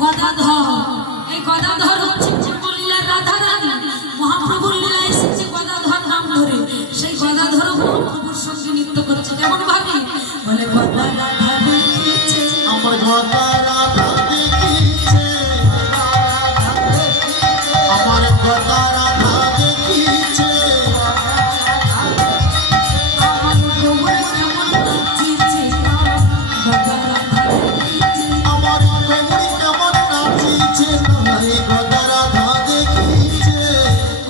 গদাধর। এই গদাধর হচ্ছে লীলা রাধা রানী, মহাপ্রভুর লীলা এসেছে গদাধর নাম ধরে। সেই গদাধর মহাপ্রভুর সঙ্গে নৃত্য করছে। কেমন ভাবি বলে গদা রাধা দেখিছে, আমার গদা রাধা দেখিছে, আমার গদা রাধা দেখিছে, আমার গোবর কেমন নাচিছে, গদা রাধা দেখিছে, আমার কোমরি কেমন নাচিছে, এই গদা রাধা দেখিছে।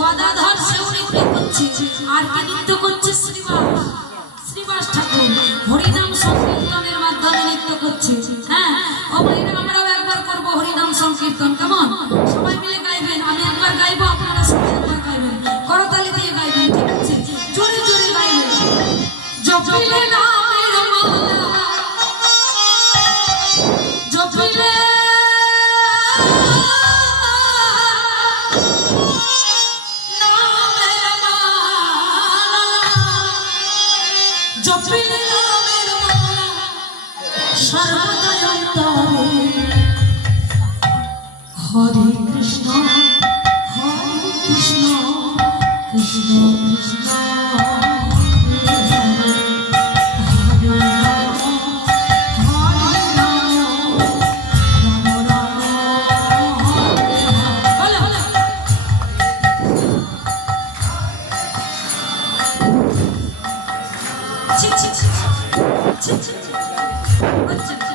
গদাধর সেও নৃত্য করছে। আর কে নৃত্য করছে? শ্রীবাস, শ্রীবাস ঠাকুর হরিনাম সংকীর্তনের মাধ্যমে নৃত্য করছে। হ্যাঁ ও ভাইরা, আমরাও একবার করবো হরিনাম সংকীর্তন। কেমন? সবাই মিলে গাইবেন। আমি একবার গাইবো, আপনারা সবাই একবার গাইবেন। করতালি দিয়ে গাইবেন, ঠিক আছে? জোরে জোরে গাইবেন। জপিলে নামের মালা, জপিলে নামের মালা, জপিলে নামের মালা, সর্বদাই অন্তরে হরে কৃষ্ণ কৃষ্ণ কৃষ্ণ হরে রাম হরে রাম রাম রাম হরে হরে। বলো ছি ছি ছি ছি ছি ছি। আচ্ছা আচ্ছা।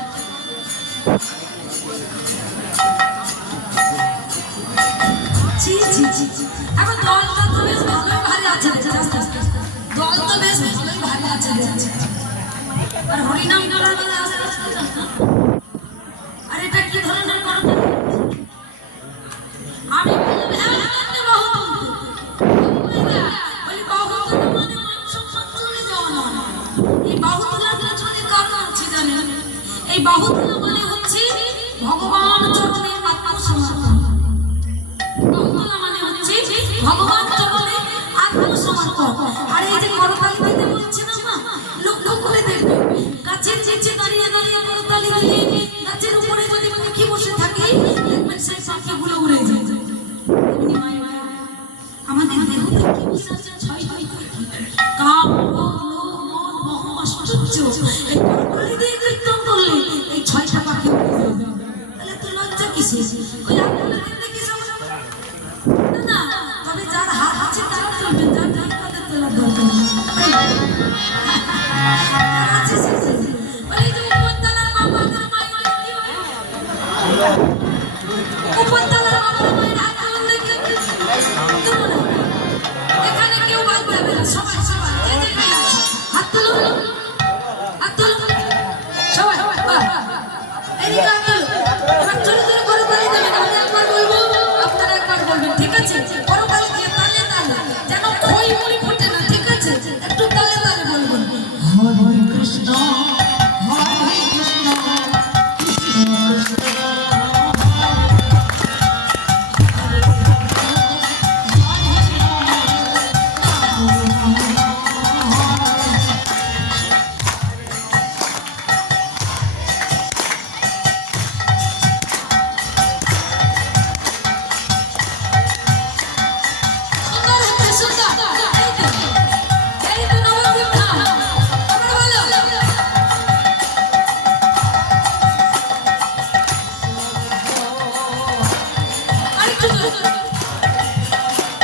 ছি ছি ছি ছি। এখন দলটা তো বেশ ভালোই ভারী আছে রে, আস্তে আস্তে। দল তো বেশ ভালোই ভারী আছে রে। আর হরিনাম করার বেলা আস্তে আস্তে যাস না। আর এটা কি ধরনের করতে? আমি বললাম হ্যাঁ মানে বাহুতন্ত্র। বলি বাহুতন্ত্র মানে মান সম্মান চলে যাওয়া নয়। এই বাহুতলার পেছনে কারণ আছে জানেন? এই বাহুতলা মানে হচ্ছে ভগবান চরণে আত্মসমর্পণ। বাহুতলা মানে হচ্ছে ভগবান চরণে আত্মসমর্পণ। আর এই যে করতালি দিতে বলছে না মা, লক্ষ্য করে দেখবে গাছের নিচে দাঁড়িয়ে দাঁড়িয়ে করতালি দিয়ে গাছের উপরে যদি পাখি বসে থাকে, দেখবেন সেই পাখিগুলো উড়ে যায়। এমনি মায়েরা আমাদের দেহতে কি বসে আছে? ছয় পাখি। কাম, ক্রোধ, লোভ, মদ, মোহ, আশ্চর্য। এই করতালি দিয়ে কীর্তন করলে এই ছয়টা পাখি উড়ে যাবে। তাহলে তো লজ্জা কিসে? ওই আপনারা দেখতে কি সমস্যা? না না, তবে যার হাত আছে তারা চলবে, যার নেই তাদের তোলার দরকার নেই। যার আছে সে চলবে। বলে এই যে উপরতলার বাবাদের মায়ের কি হয়? উপরতলার বাবার মায়ের হাত তুললে কি হয়? তুলো না। এখানে কেউ বাদ যাবে না, সবাই সবাই যে যেখানে আছে হাত তুলো, হাত তুলো সবাই। বাহ, এদিকে হাত তুলো। এবার জোরে জোরে করে তালি দেবেন। আমি একবার বলবো, আপনারা একবার বলবেন, ঠিক আছে? করতালি দিয়ে তালে তালে, যেন খই মুড়ি ফোটে না, ঠিক আছে? একটু তালে তালে বলবেন। হরে কৃষ্ণ হরে কৃষ্ণ কৃষ্ণ কৃষ্ণ সুন্দর হচ্ছে সুন্দর। এই তো নবদ্বীপ ধাম। তোমরা বলো। আরেকটু জোরে।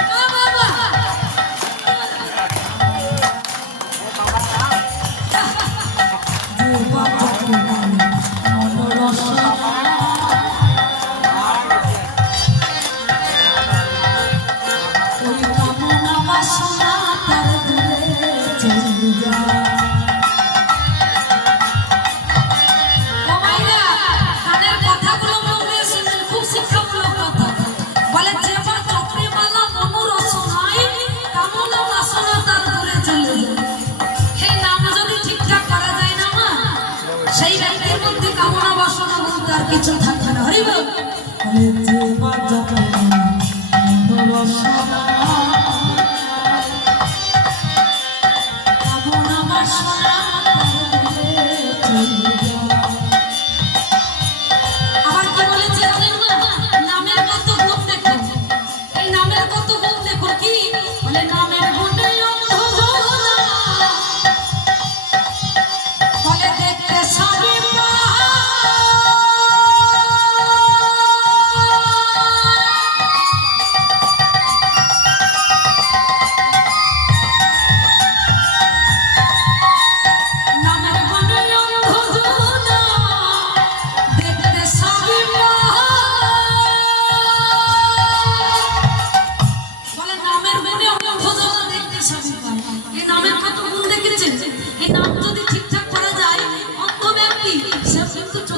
বাহ, বাহ, বাহ। ওই কামনা বাসনা তার দূরে চলে যায়। ও ভাইরা, কানের কথাগুলো মন দিয়ে শুনবেন, খুব শিক্ষামূলক কথা। বলে যে বা চক্রে মালা মনোরসনায় কামনা বাসনা তার দূরে চলে যায়। সেই নাম যদি ঠিকঠাক করা যায় না মা, সেই ব্যক্তির মধ্যে কামনা বাসনা বলতে আর কিছু থাকবে না। হরি বল। যে বা চক্রে মালা মনোরসনায় কামনা বাসনা তার দূরে চলে যায়। আবার কি বলেছে?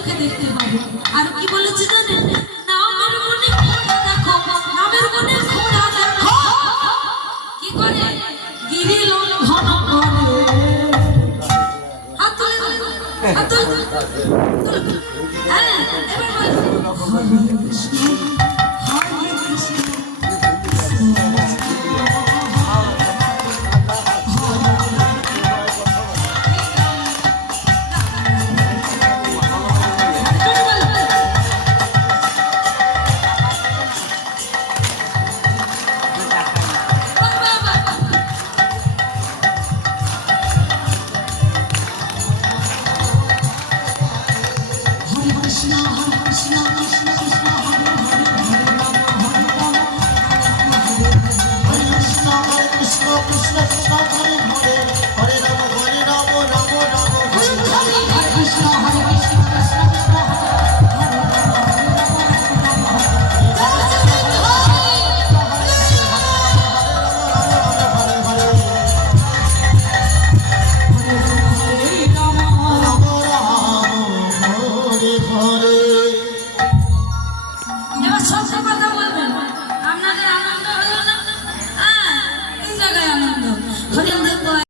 চোখে দেখতে পাবে। আর কি বলেছে জানেন? নামের গুণে ঘোড়া দেখো, নামের গুণে ঘোড়া দেখো। কি করে? গিরি লঙ্ঘন করে। হাত তুলে দাও, হাত তুলে দাও। হ্যাঁ, এবার বলো। হরে কৃষ্ণ, হরে কৃষ্ণ। Hare Krishna.